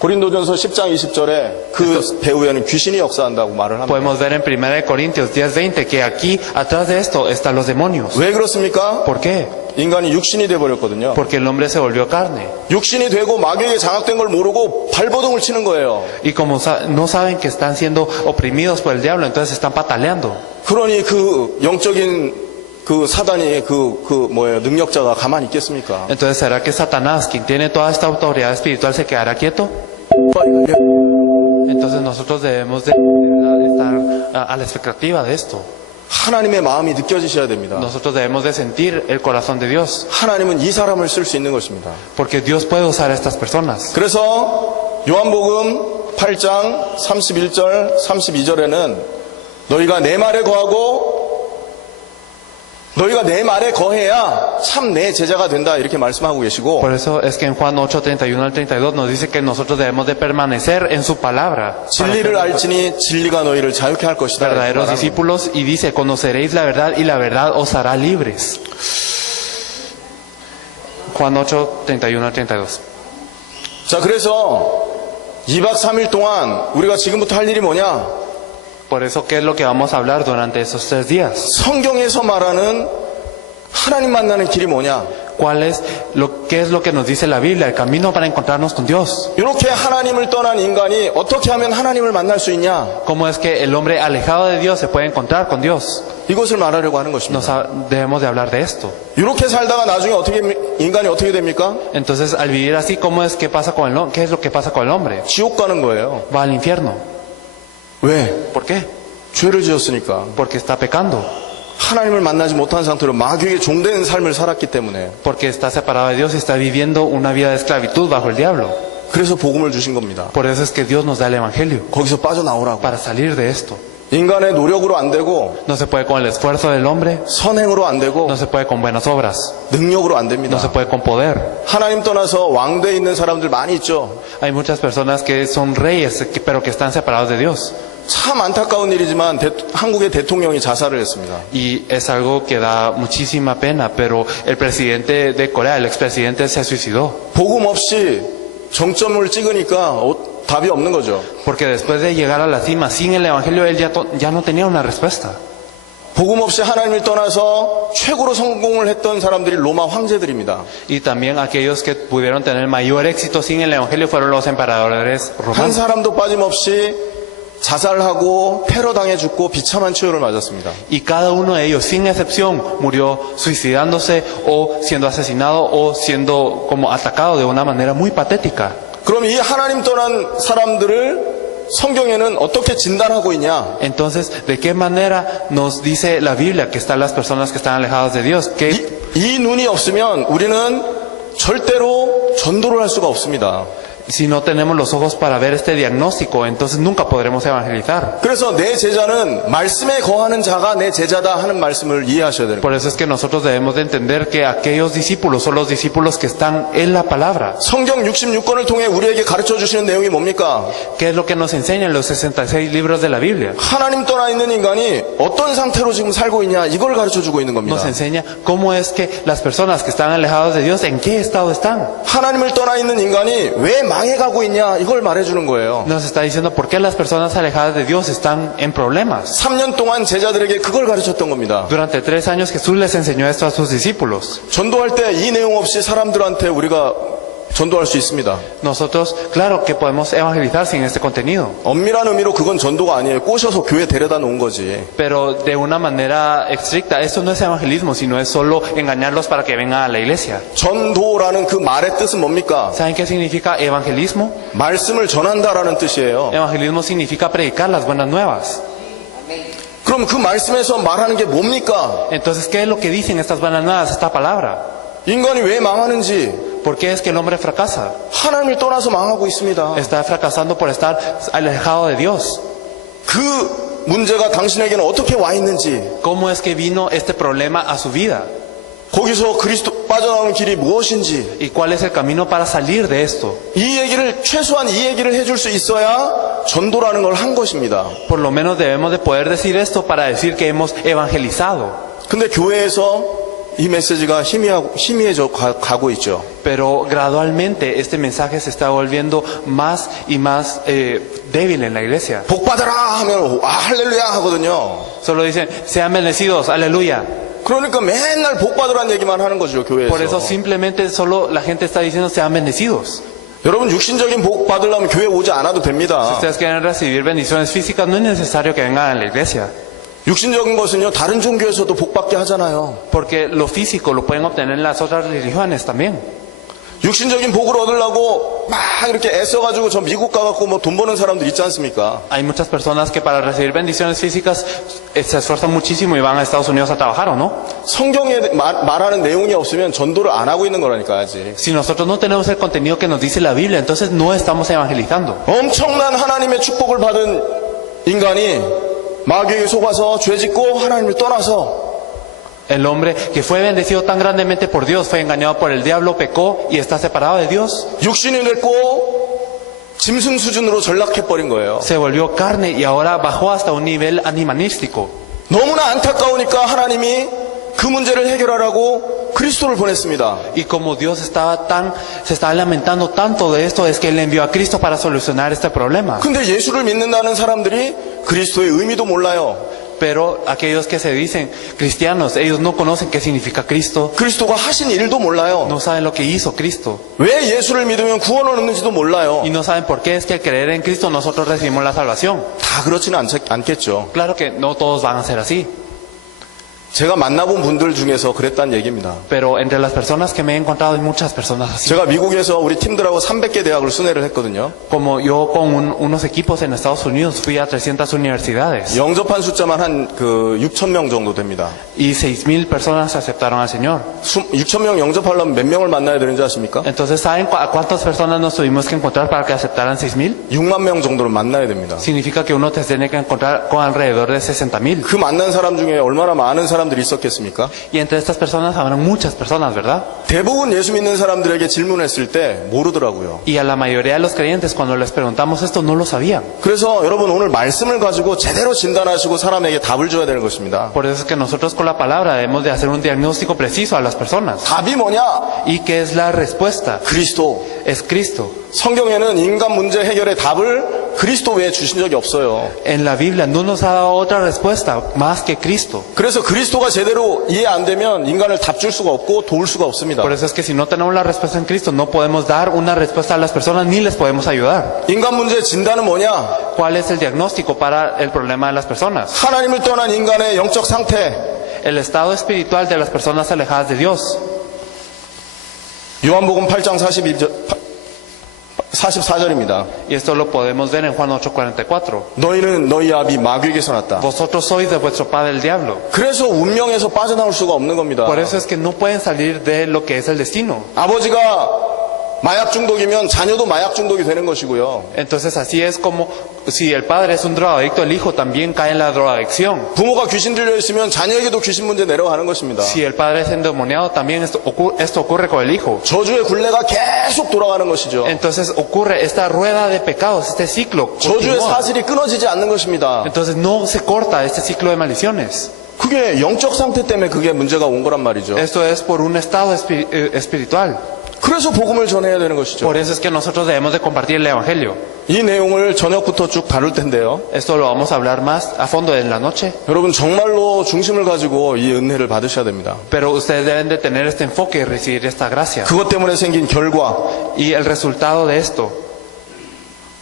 고린도전서 10장 20절에 그 배후에는 귀신이 역사한다고 말을 합니다. Podemos ver en 1 Corintios 10:20 que aquí atrás de esto están los demonios. 왜 그렇습니까? ¿Por qué? 인간이 육신이 돼버렸거든요. Porque el hombre se volvió carne. 육신이 되고 마귀에게 장악된 걸 모르고 발버둥을 치는 거예요. Y como no saben que están siendo oprimidos por el diablo, entonces están pataleando. 그러니 그 영적인 그 사단이 능력자가 가만히 있겠습니까? Entonces, ¿será que Satanás, quien tiene toda esta autoridad espiritual, se quedará quieto? Entonces nosotros debemos de estar a la expectativa de esto. 하나님의 마음이 느껴지셔야 됩니다. Nosotros debemos de sentir el corazón de Dios. 하나님은 이 사람을 쓸 수 있는 것입니다. Porque Dios puede usar a estas personas. 그래서 요한복음 8장 31절 32절에는 너희가 내 말에 거하고 너희가 내 말에 거해야 참 내 제자가 된다 이렇게 말씀하고 계시고 Por eso es que en Juan 8, 31 al 32 nos dice que nosotros debemos de permanecer en su palabra. Para 진리를 ser 알지니 진리가 너희를 자유케 할 것이다. 이렇게 verdaderos 말하는 discípulos y dice, conoceréis la verdad y la verdad os hará libres. Juan 8, 31 al 32. 자, 그래서 2박 3일 동안 우리가 지금부터 할 일이 뭐냐? Por eso, ¿qué es lo que vamos a hablar durante esos 3 días? 성경에서 말하는 하나님 만나는 길이 뭐냐? ¿Qué es lo que nos dice la Biblia? El camino para encontrarnos con Dios. 이렇게 하나님을 떠난 인간이 어떻게 하면 하나님을 만날 수 있냐? ¿Cómo es que el hombre alejado de Dios se puede encontrar con Dios? 이것을 말하려고 하는 것입니다. Debemos de hablar de esto. 이렇게 살다가 나중에 인간이 어떻게 됩니까? Entonces, al vivir así, ¿cómo es que pasa con el hombre? ¿Qué es lo que pasa con el hombre? 지옥 가는 거예요. Va al infierno. 왜? ¿Por qué? 죄를 지었으니까. Porque está pecando. 하나님을 만나지 못한 상태로 마귀에게 종되는 삶을 살았기 때문에. Porque está separado de Dios y está viviendo una vida de esclavitud bajo el diablo. 그래서 복음을 주신 겁니다. Por eso es que Dios nos da el evangelio. 거기서 빠져나오라고. Para salir de esto. 인간의 노력으로 안 되고 No se puede con el esfuerzo del hombre. 선행으로 안 되고 No se puede con buenas obras. 능력으로 안 됩니다. No se puede con poder. 하나님 떠나서 왕대에 있는 사람들 많이 있죠. Hay muchas personas que son reyes, pero que están separados de Dios. 참 안타까운 일이지만 한국의 대통령이 자살을 했습니다. Y es algo que da muchísima pena, pero el presidente de Corea, el expresidente, se suicidó. 복음 없이 정점을 찍으니까 답이 없는 거죠. Porque después de llegar a la cima, sin el evangelio, él ya no tenía una respuesta. 복음 없이 하나님을 떠나서 최고로 성공을 했던 사람들이 로마 황제들입니다. Y también aquellos que pudieron tener mayor éxito sin el evangelio fueron los emperadores 한 romanos. 사람도 빠짐없이 자살하고 테러 당해 죽고 비참한 치료를 맞았습니다. Y cada uno de ellos, sin excepción, murió suicidándose o siendo asesinado o siendo como atacado de una manera muy patética. 그럼 이 하나님 떠난 사람들을 성경에는 어떻게 진단하고 있냐? Entonces, ¿de qué manera nos dice la Biblia que están las personas que están alejadas de Dios? 이 눈이 없으면 우리는 절대로 전도를 할 수가 없습니다. Si no tenemos los ojos para ver este diagnóstico, entonces nunca podremos evangelizar. 그래서 내 제자는 말씀에 거하는 자가 내 제자다 하는 말씀을 이해하셔야 되는 거예요. Por eso es que nosotros debemos de entender que aquellos discípulos son los discípulos que están en la palabra. 성경 66권을 통해 우리에게 가르쳐 주시는 내용이 뭡니까? ¿Qué es lo que nos enseñan los 66 libros de la Biblia? 하나님 떠나 있는 인간이 어떤 상태로 지금 살고 있냐 이걸 가르쳐 주고 있는 겁니다. Nos enseña cómo es que las personas que están alejadas de Dios, en qué estado están. 하나님을 떠나 있는 인간이 왜 망해가고 있냐 이걸 말해주는 거예요. Nos está diciendo por qué las personas alejadas de Dios están en problemas. 3년 동안 제자들에게 그걸 가르쳤던 겁니다. Durante 3 años Jesús les enseñó esto a sus discípulos. 전도할 때 이 내용 없이 사람들한테 우리가 전도할 수 있습니다. Nosotros, claro que podemos evangelizar sin este contenido. 엄밀한 의미로 그건 전도가 아니에요. 꼬셔서 교회 데려다 놓은 거지. Pero de una manera estricta, esto no es evangelismo, sino es solo engañarlos para que vengan a la iglesia. 전도라는 그 말의 뜻은 뭡니까? ¿Saben qué significa evangelismo? 말씀을 전한다라는 뜻이에요. Evangelismo significa predicar las buenas nuevas. 그럼 그 말씀에서 말하는 게 뭡니까? Entonces, ¿qué es lo que dicen estas buenas nuevas, esta palabra? 인간이 왜 망하는지 ¿Por qué es que el hombre fracasa? 하나님을 떠나서 망하고 있습니다. Está fracasando por estar alejado de Dios. 그 문제가 당신에게는 어떻게 와 있는지, ¿Cómo es que vino este problema a su vida? 거기서 그리스도 빠져나오는 길이 무엇인지, ¿Y cuál es el camino para salir de esto? 이 얘기를 최소한 이 얘기를 해줄 수 있어야 전도라는 걸 한 것입니다. Por lo menos debemos de poder decir esto para decir que hemos evangelizado. 근데 교회에서 이 메시지가 희미해져 가고 있죠. Pero gradualmente este mensaje se está volviendo más y más débil en la iglesia. 복 받아라 하면 할렐루야 하거든요. Solo dicen, sean bendecidos, aleluya. 그러니까 맨날 복 받으라는 얘기만 하는 거죠, 교회에서. Por eso simplemente solo la gente está diciendo, sean bendecidos. 여러분 육신적인 복 받으려면 교회 오지 않아도 Si 됩니다. ustedes quieren recibir bendiciones físicas, no es necesario que vengan a la iglesia. 육신적인 것은요, 다른 종교에서도 복 받게 하잖아요. Porque lo físico lo pueden obtener en las otras religiones también. 육신적인 복을 얻으려고 막 이렇게 애써가지고 저 미국 가갖고 뭐 돈 버는 사람들 있지 않습니까? Hay muchas personas que para recibir bendiciones físicas se esfuerzan muchísimo y van a Estados Unidos a trabajar, ¿o no? 성경에 말하는 내용이 없으면 전도를 안 하고 있는 거라니까 아직. Si nosotros no tenemos el contenido que nos dice la Biblia, entonces no estamos evangelizando. 엄청난 하나님의 축복을 받은 인간이 마귀에게 속아서 죄짓고 하나님을 떠나서 El hombre que fue bendecido tan grandemente por Dios fue engañado por el diablo, pecó y está separado de Dios. 육신이 됐고 짐승 수준으로 전락해버린 거예요. Se volvió carne y ahora bajó hasta un nivel animalístico. 너무나 안타까우니까 하나님이 그 문제를 해결하라고 그리스도를 보냈습니다. Y como Dios se estaba lamentando tanto de esto, es que Él envió a Cristo para solucionar este problema. 근데 예수를 믿는다는 사람들이 그리스도의 의미도 몰라요. Pero aquellos que se dicen cristianos, ellos no conocen qué significa Cristo, 그리스도가 하신 일도 몰라요. no saben lo que hizo Cristo. 왜 예수를 믿으면 구원을 얻는지도 몰라요. Y no saben por qué es que al creer en Cristo nosotros recibimos la salvación. 다 그렇지는 않겠죠. Claro que no todos van a ser así. 제가 만나본 분들 중에서 그랬다는 얘기입니다. Pero entre las personas que me he encontrado hay muchas personas así. 제가 미국에서 우리 팀들하고 300개 대학을 순회를 했거든요. Como yo con unos equipos en Estados Unidos fui a 300 universidades 영접한 숫자만 한 6천 명 정도 됩니다. y 6,000 personas aceptaron al Señor. 6천 명 영접하려면 몇 명을 만나야 되는지 아십니까? Entonces, ¿saben a cuántas personas nos tuvimos que encontrar para que aceptaran 6,000? 6만 명 정도를 만나야 됩니다. Significa que uno te tiene que encontrar con alrededor de 60,000. 그 만난 사람 중에 얼마나 많은 사람들이 있었겠습니까? Y entre estas personas habrán muchas personas, ¿verdad? 대부분 예수 믿는 사람들에게 질문했을 때 모르더라고요. Y a la mayoría de los creyentes cuando les preguntamos esto no lo sabían. 그래서 여러분 오늘 말씀을 가지고 제대로 진단하시고 사람에게 답을 줘야 되는 것입니다. Por eso es que nosotros con la palabra debemos de hacer un diagnóstico preciso a las personas. 답이 뭐냐? ¿Y qué es la respuesta? 그리스도. Es Cristo. 성경에는 인간 문제 해결의 답을 그리스도 외에 주신 적이 없어요. En la Biblia no nos ha dado otra respuesta más que Cristo. 그래서 그리스도가 제대로 이해 안 되면 인간을 답 줄 수가 없고 도울 수가 없습니다. Por eso es que si no tenemos la respuesta en Cristo no podemos dar una respuesta a las personas ni les podemos ayudar. 인간 문제의 진단은 뭐냐? ¿Cuál es el diagnóstico para el problema de las personas? 하나님을 떠난 인간의 영적 상태. El estado espiritual de las personas alejadas de Dios. 요한복음 8장 44절입니다. Y esto lo podemos ver en Juan 8:44. 너희는 너희 아비 마귀에게서 났다. Vosotros sois de vuestro padre el diablo. 그래서 운명에서 빠져나올 수가 없는 겁니다. Por eso es que no pueden salir de lo que es el destino. 아버지가 마약 중독이면 자녀도 마약 중독이 되는 것이고요. Entonces así es como si el padre es un drogadicto, el hijo también cae en la drogadicción. 부모가 귀신 들려 있으면 자녀에게도 귀신 문제 내려가는 것입니다. Si el padre es endemoniado, también esto ocurre con el hijo. 저주의 굴레가 계속 돌아가는 것이죠. Entonces ocurre esta rueda de pecados, este ciclo. 저주의 continúa. 사슬이 끊어지지 않는 것입니다. Entonces no se corta este ciclo de maldiciones. 그게 영적 상태 때문에 그게 문제가 온 거란 말이죠. Esto es por un estado espiritual. 그래서 복음을 전해야 되는 것이죠. Por eso es que nosotros debemos de compartir el evangelio. 이 내용을 저녁부터 쭉 다룰 텐데요. Esto lo vamos a hablar más a fondo en la noche. 여러분 정말로 중심을 가지고 이 은혜를 받으셔야 됩니다. Pero ustedes deben de tener este enfoque y recibir esta gracia. 그것 때문에 생긴 결과, Y el resultado de esto,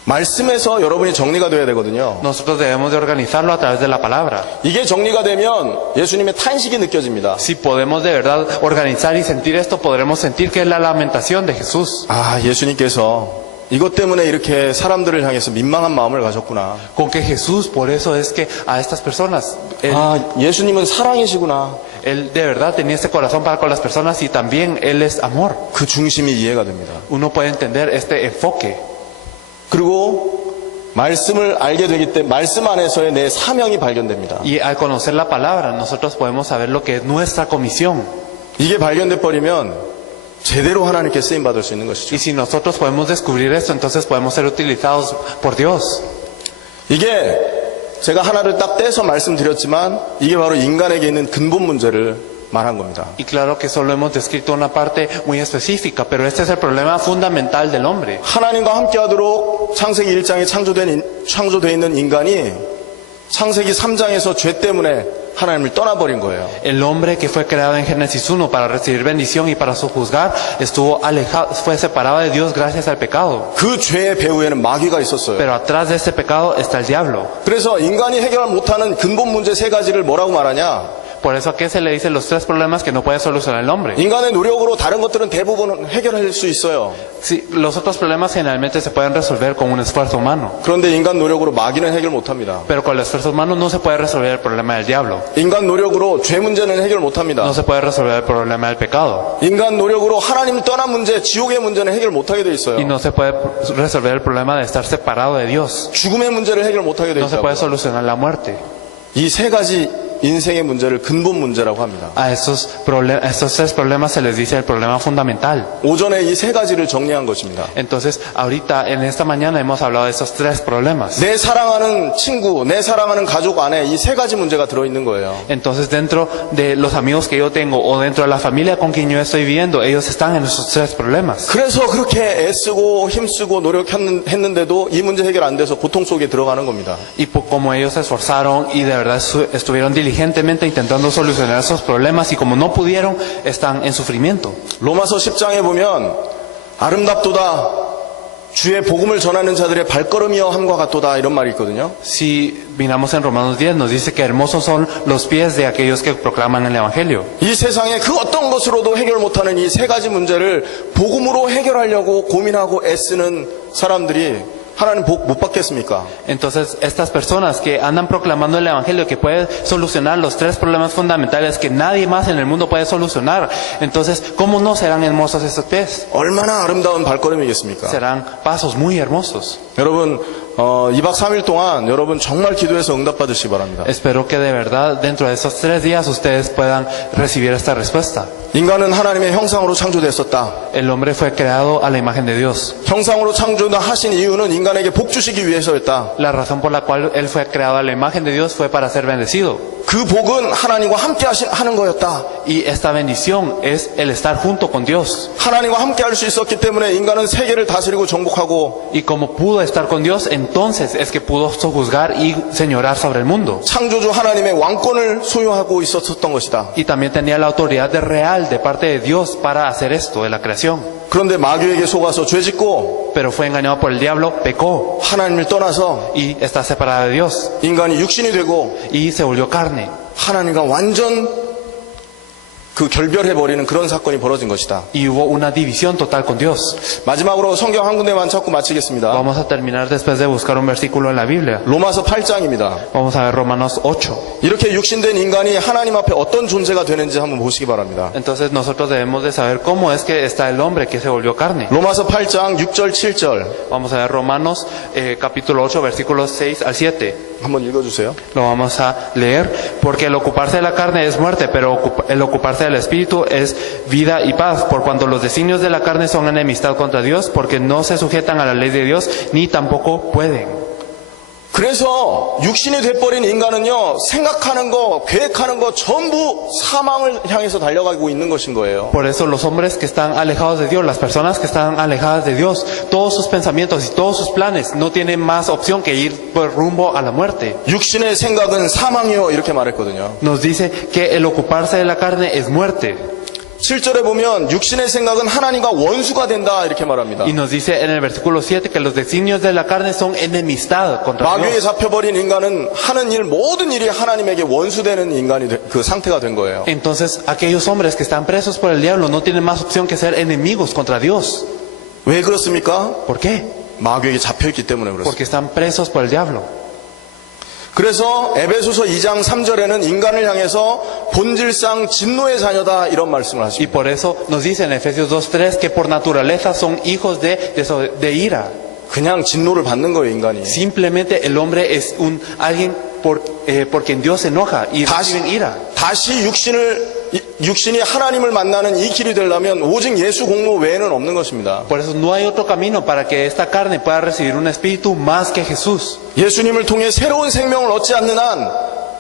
말씀에서 여러분이 정리가 돼야 되거든요. nosotros debemos de organizarlo a través de la palabra. 이게 정리가 되면 예수님의 탄식이 느껴집니다. Si podemos de verdad organizar y sentir esto, podremos sentir que es la lamentación de Jesús. 아, 예수님께서 이것 때문에 이렇게 사람들을 향해서 민망한 마음을 가졌구나. Con que Jesús, por eso es que a estas personas, 아, 예수님은 사랑이시구나. Él de verdad tenía este corazón para con las personas y también Él es amor. 그 중심이 이해가 됩니다. Uno puede entender este enfoque. 그리고 말씀을 알게 되기 때문에 말씀 안에서의 내 사명이 발견됩니다. Y al conocer la palabra, nosotros podemos saber lo que es nuestra comisión. 이게 발견돼 버리면 제대로 하나님께 쓰임 받을 수 있는 것이죠. Y si nosotros podemos descubrir esto, entonces podemos ser utilizados por Dios. 이게 제가 하나를 딱 떼서 말씀드렸지만 이게 바로 인간에게 있는 근본 문제를 말한 겁니다. Y claro que solo hemos descrito una parte muy específica, pero este es el problema fundamental del hombre. 하나님과 함께하도록 창세기 1장에 창조되어 있는 인간이 창세기 3장에서 죄 때문에 하나님을 떠나버린 거예요. El hombre que fue creado en Génesis 1 para recibir bendición y para sojuzgar estuvo alejado, fue separado de Dios gracias al pecado. 그 죄의 배후에는 마귀가 있었어요. Pero atrás de este pecado está el diablo. 그래서 인간이 해결 못하는 근본 문제 세 가지를 뭐라고 말하냐? Por eso, ¿a qué se le dice los tres problemas que no puede solucionar el hombre? 인간의 노력으로 다른 것들은 대부분 해결할 수 있어요. Sí, los otros problemas generalmente se pueden resolver con un esfuerzo humano. 그런데 인간 노력으로 마귀는 해결 못합니다. Pero con el esfuerzo humano no se puede resolver el problema del diablo. 인간 노력으로 죄 문제는 해결 못합니다. No se puede resolver el problema del pecado. 인간 노력으로 하나님 떠난 문제, 지옥의 문제는 해결 못하게 돼 있어요. Y no se puede resolver el problema de estar separado de Dios. 죽음의 문제를 해결 못하게 돼 No se puede 있다고요. solucionar la muerte. 이 세 가지 인생의 문제를 근본 문제라고 합니다. A estos tres problemas se les dice el problema fundamental. 오전에 이 세 가지를 정리한 것입니다. Entonces, ahorita, en esta mañana hemos hablado de estos tres problemas. 내 사랑하는 친구, 내 사랑하는 가족 안에 이 세 가지 문제가 들어있는 거예요. Entonces, dentro de los amigos que yo tengo o dentro de la familia con quien yo estoy viviendo, ellos están en esos tres problemas. 그래서 그렇게 애쓰고 힘쓰고 노력했는데도 이 문제 해결 안 돼서 고통 속에 들어가는 겁니다. Y como ellos se esforzaron y de verdad estuvieron diligentemente intentando solucionar esos problemas y como no pudieron, están en sufrimiento. 로마서 10장에 보면 아름답도다 주의 복음을 전하는 자들의 발걸음이여 함과 같도다 이런 말이 있거든요. Si miramos en Romanos 10, nos dice que hermosos son los pies de aquellos que proclaman el Evangelio. 이 세상에 그 어떤 것으로도 해결 못하는 이 세 가지 문제를 복음으로 해결하려고 고민하고 애쓰는 사람들이 하나님 복 못 받겠습니까? Entonces, estas personas que andan proclamando el Evangelio que puede solucionar los tres problemas fundamentales que nadie más en el mundo puede solucionar, entonces, ¿cómo no serán hermosos estos pies? 얼마나 아름다운 발걸음이겠습니까? Serán pasos muy hermosos. 여러분 2박 3일 동안 여러분 정말 기도해서 응답받으시기 바랍니다. Espero que de verdad dentro de esos 3 días ustedes puedan recibir esta respuesta. 인간은 하나님의 형상으로 창조됐었다. El hombre fue creado a la imagen de Dios. 형상으로 창조하신 이유는 인간에게 복 주시기 위해서였다. La razón por la cual él fue creado a la imagen de Dios fue para ser bendecido. 그 복은 하나님과 함께 하는 거였다. Y esta bendición es el estar junto con Dios. 하나님과 함께 할 수 있었기 때문에 인간은 세계를 다스리고 정복하고 Y como pudo estar con Dios, entonces es que pudo sojuzgar y señorar sobre el mundo. 창조주 하나님의 왕권을 소유하고 있었던 것이다. Y también tenía la autoridad real de parte de Dios para hacer esto de la creación. 그런데 마귀에게 속아서 죄짓고 Pero fue engañado por el diablo, pecó 하나님을 떠나서 y está separado de Dios. 인간이 육신이 되고 Y se volvió carne. 하나님과 완전 그 결별해버리는 그런 사건이 벌어진 것이다. Y hubo una división total con Dios. 마지막으로 성경 한 군데만 찾고 마치겠습니다. Vamos a terminar después de buscar un versículo en la Biblia. 로마서 8장입니다. Vamos a ver Romanos 8. 이렇게 육신된 인간이 하나님 앞에 어떤 존재가 되는지 한번 보시기 바랍니다. Entonces nosotros debemos de saber cómo es que está el hombre que se volvió carne. 로마서 8장 6절 7절 Vamos a ver Romanos capítulo 8 versículos 6 al 7. 한번 읽어주세요. Lo vamos a leer. Porque el ocuparse de la carne es muerte, pero el ocuparse del espíritu es vida y paz. Por cuanto los designios de la carne son enemistad contra Dios, porque no se sujetan a la ley de Dios, ni tampoco pueden. 그래서 육신이 돼버린 인간은요, 생각하는 거, 계획하는 거 전부 사망을 향해서 달려가고 있는 것인 거예요. Por eso los hombres que están alejados de Dios, las personas que están alejadas de Dios, todos sus pensamientos y todos sus planes no tienen más opción que ir por rumbo a la muerte. 육신의 생각은 사망이요 이렇게 말했거든요. Nos dice que el ocuparse de la carne es muerte. 7절에 보면 육신의 생각은 하나님과 원수가 된다 이렇게 말합니다. Y nos dice en el versículo 7 que los designios de la carne son enemistad contra 마귀에 Dios. 잡혀버린 인간은 하는 일 모든 일이 하나님에게 원수되는 인간이 그 상태가 된 거예요. Entonces aquellos hombres que están presos por el diablo no tienen más opción que ser enemigos contra Dios. 왜 그렇습니까? ¿Por qué? 마귀에게 잡혀있기 때문에 그렇습니다. Porque están presos por el diablo. 그래서 에베소서 2장 3절에는 인간을 향해서 본질상 진노의 자녀다 이런 말씀을 Y 하십니다. por eso nos dice en Efesios 2:3 que por naturaleza son hijos de ira. 그냥 진노를 받는 거예요, 인간이. Simplemente el hombre es alguien por quien Dios se enoja y reciben ira. 다시 육신이 하나님을 만나는 이 길이 되려면 오직 예수 공로 외에는 없는 것입니다. Por eso no hay otro camino para que esta carne pueda recibir un espíritu más que Jesús. 예수님을 통해 새로운 생명을 얻지 않는 한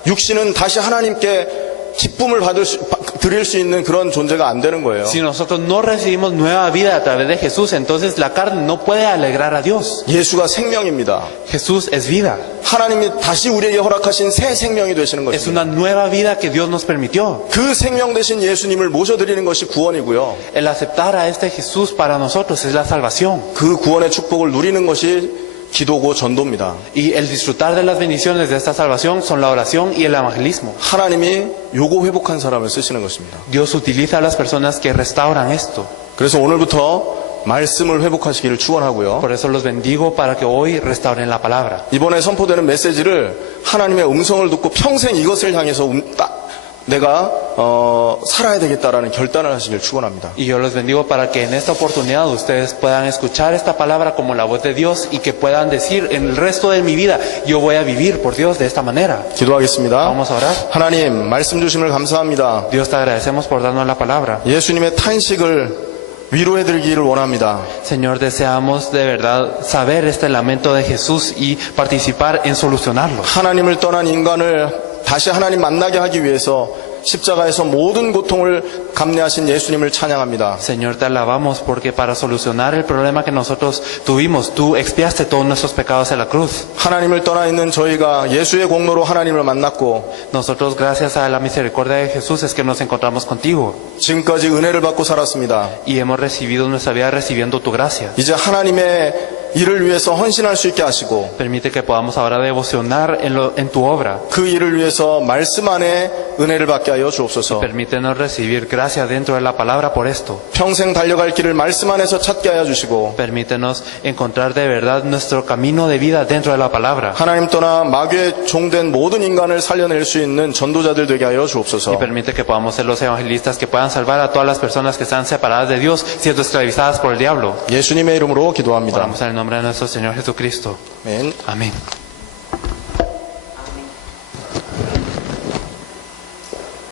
육신은 다시 하나님께 기쁨을 드릴 수 있는 그런 존재가 안 되는 거예요. Si nosotros no recibimos nueva vida a través de Jesús, entonces la carne no puede alegrar a Dios. 예수가 생명입니다. Jesús es vida. 하나님이 다시 우리에게 허락하신 새 생명이 되시는 Es 것입니다. una nueva vida que Dios nos permitió. 그 생명 되신 예수님을 모셔드리는 것이 구원이고요. El aceptar a este Jesús para nosotros es la salvación. 그 구원의 축복을 누리는 것이 기도고 전도입니다. Y el disfrutar de las bendiciones de esta salvación son la oración y el evangelismo. 하나님이 요거 회복한 사람을 쓰시는 것입니다. Dios utiliza a las personas que restauran esto. 그래서 오늘부터 말씀을 회복하시기를 축원하고요. Por eso los bendigo para que hoy restauren la palabra. 이번에 선포되는 메시지를 하나님의 음성을 듣고 평생 이것을 향해서 내가 살아야 되겠다라는 결단을 하시길 축원합니다. Y yo los bendigo para que en esta oportunidad ustedes puedan escuchar esta palabra como la voz de Dios y que puedan decir en el resto de mi vida, yo voy a vivir por Dios de esta manera. 기도하겠습니다. Vamos a orar. 하나님 말씀 주심을 감사합니다. Dios, te agradecemos por darnos la palabra. 예수님의 탄식을 위로해드리기를 원합니다. Señor, deseamos de verdad saber este lamento de Jesús y participar en solucionarlo. 하나님을 떠난 인간을 다시 하나님 만나게 하기 위해서 십자가에서 모든 고통을 감내하신 예수님을 찬양합니다. Señor, te alabamos porque para solucionar el problema que nosotros tuvimos, tú expiaste todos nuestros pecados en la cruz. 하나님을 떠나 있는 저희가 예수의 공로로 하나님을 만났고 Nosotros, gracias a la misericordia de Jesús, es que nos encontramos contigo 지금까지 은혜를 받고 살았습니다. y hemos recibido nuestra vida recibiendo tu gracia. 이제 하나님의 일을 위해서 헌신할 수 있게 하시고 Permite que podamos ahora devocionar en tu obra. 그 일을 위해서 말씀 안에 은혜를 받게 하여 주옵소서. Permítenos recibir gracia dentro de la palabra por esto. 평생 달려갈 길을 말씀 안에서 찾게 하여 주시고 Permítenos encontrar de verdad nuestro camino de vida dentro de la palabra. 하나님 떠나 마귀의 종된 모든 인간을 살려낼 수 있는 전도자들 되게 하여 Y 주옵소서. permite que podamos ser los evangelistas que puedan salvar a todas las personas que están separadas de Dios, siendo esclavizadas por el diablo. 예수님의 이름으로 기도합니다. Oramos en el nombre de nuestro Señor Jesucristo. 아멘. Amén.